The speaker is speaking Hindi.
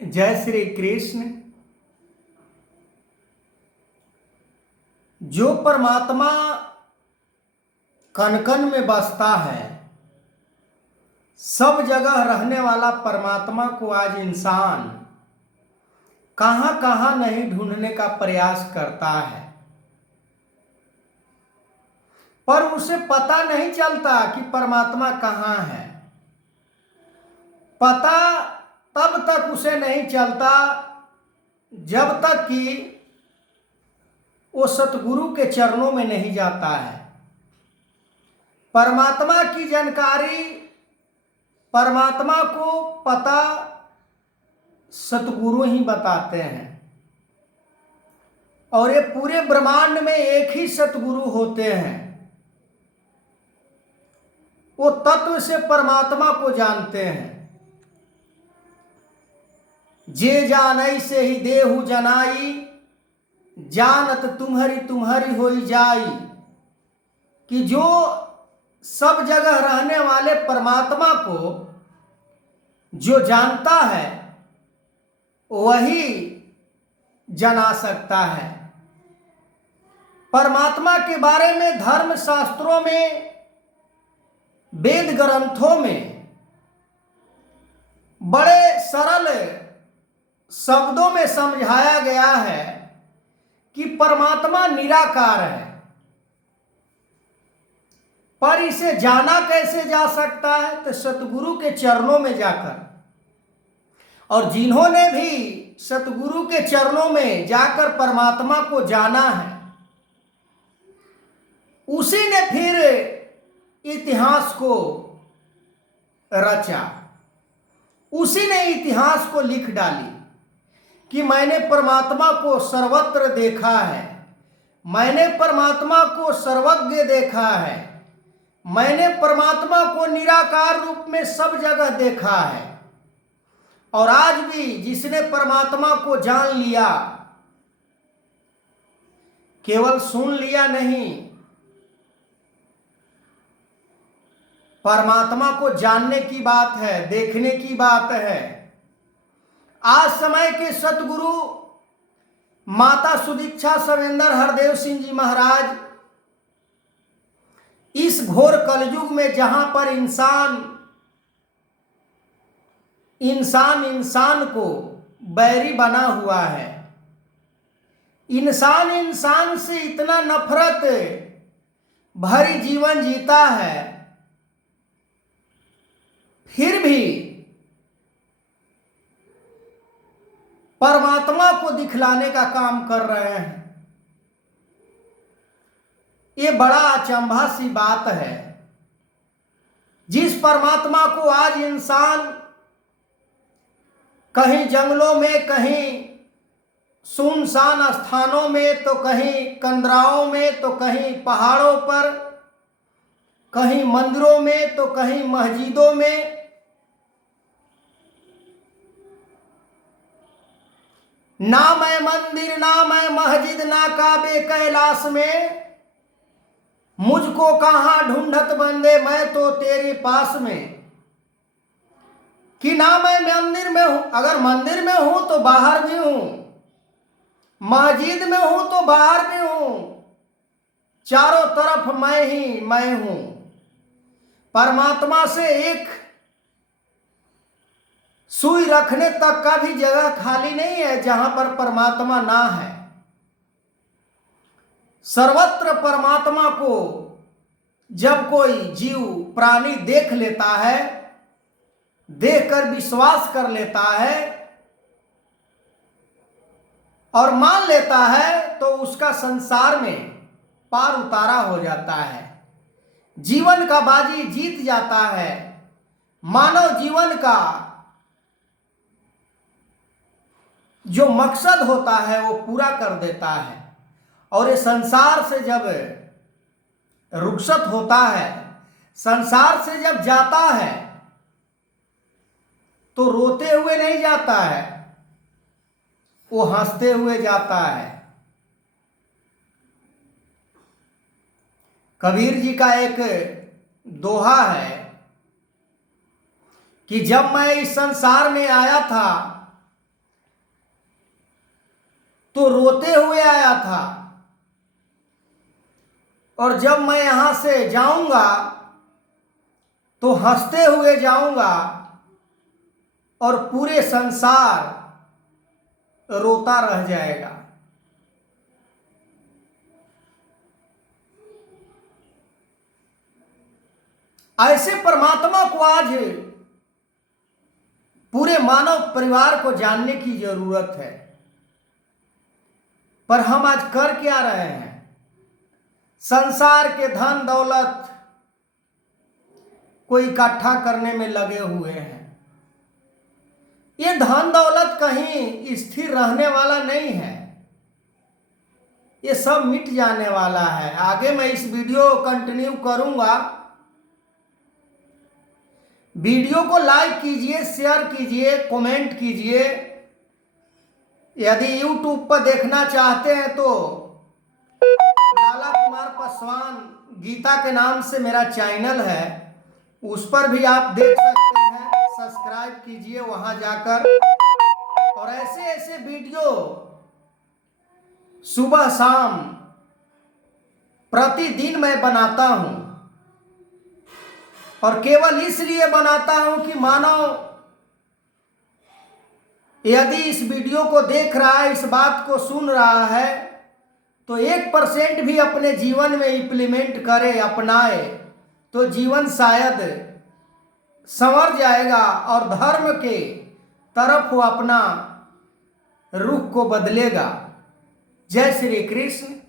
जय श्री कृष्ण। जो परमात्मा कण कण में बसता है, सब जगह रहने वाला परमात्मा को आज इंसान कहां कहां नहीं ढूंढने का प्रयास करता है, पर उसे पता नहीं चलता कि परमात्मा कहां है। पता तब तक उसे नहीं चलता जब तक कि वो सतगुरु के चरणों में नहीं जाता है। परमात्मा की जानकारी, परमात्मा को पता सतगुरु ही बताते हैं, और ये पूरे ब्रह्मांड में एक ही सतगुरु होते हैं। वो तत्व से परमात्मा को जानते हैं। जे जानई से ही देहु जनाई, जानत तुम्हारी तुम्हारी होई जाई। कि जो सब जगह रहने वाले परमात्मा को जो जानता है वही जना सकता है। परमात्मा के बारे में धर्म शास्त्रों में, वेद ग्रंथों में बड़े सरल शब्दों में समझाया गया है कि परमात्मा निराकार है। पर इसे जाना कैसे जा सकता है? तो सतगुरु के चरणों में जाकर। और जिन्होंने भी सतगुरु के चरणों में जाकर परमात्मा को जाना है, उसी ने फिर इतिहास को रचा, उसी ने इतिहास को लिख डाली कि मैंने परमात्मा को सर्वत्र देखा है, मैंने परमात्मा को सर्वज्ञ देखा है, मैंने परमात्मा को निराकार रूप में सब जगह देखा है। और आज भी जिसने परमात्मा को जान लिया, केवल सुन लिया नहीं, परमात्मा को जानने की बात है, देखने की बात है। आज समय के सतगुरु माता सुदीक्षा सवेंद्र हरदेव सिंह जी महाराज इस घोर कलयुग में, जहां पर इंसान को बैरी बना हुआ है, इंसान से इतना नफरत भरी जीवन जीता है, फिर भी परमात्मा को दिखलाने का काम कर रहे हैं। ये बड़ा अचंभा सी बात है। जिस परमात्मा को आज इंसान कहीं जंगलों में, कहीं सुनसान स्थानों में, तो कहीं कंदराओं में, तो कहीं पहाड़ों पर, कहीं मंदिरों में, तो कहीं मस्जिदों में, ना मैं मंदिर ना मैं मस्जिद ना काबे कैलाश में, मुझको कहां ढूंढत बंदे मैं तो तेरे पास में। कि ना मैं मंदिर में हूं, अगर मंदिर में हूं तो बाहर भी हूं, मस्जिद में हूं तो बाहर भी हूं, चारों तरफ मैं ही मैं हूं। परमात्मा से एक सुई रखने तक का भी जगह खाली नहीं है जहां पर परमात्मा ना है। सर्वत्र परमात्मा को जब कोई जीव प्राणी देख लेता है, देखकर विश्वास कर लेता है और मान लेता है, तो उसका संसार में पार उतारा हो जाता है, जीवन का बाजी जीत जाता है, मानव जीवन का जो मकसद होता है वो पूरा कर देता है। और ये संसार से जब रुखसत होता है, संसार से जब जाता है, तो रोते हुए नहीं जाता है, वो हंसते हुए जाता है। कबीर जी का एक दोहा है कि जब मैं इस संसार में आया था तो रोते हुए आया था, और जब मैं यहां से जाऊंगा तो हंसते हुए जाऊंगा, और पूरे संसार रोता रह जाएगा। ऐसे परमात्मा को आज पूरे मानव परिवार को जानने की जरूरत है। पर हम आज कर क्या रहे हैं? संसार के धन दौलत को इकट्ठा करने में लगे हुए हैं। ये धन दौलत कहीं स्थिर रहने वाला नहीं है, ये सब मिट जाने वाला है। आगे मैं इस वीडियो को कंटिन्यू करूंगा। वीडियो को लाइक कीजिए, शेयर कीजिए, कमेंट कीजिए। यदि YouTube पर देखना चाहते हैं तो लाला कुमार पासवान गीता के नाम से मेरा चैनल है, उस पर भी आप देख सकते हैं। सब्सक्राइब कीजिए वहां जाकर। और ऐसे ऐसे वीडियो सुबह शाम प्रतिदिन मैं बनाता हूं, और केवल इसलिए बनाता हूं कि मानव यदि इस वीडियो को देख रहा है, इस बात को सुन रहा है, तो 1% भी अपने जीवन में इम्प्लीमेंट करे, अपनाए, तो जीवन शायद संवर जाएगा और धर्म के तरफ वो अपना रुख को बदलेगा। जय श्री कृष्ण।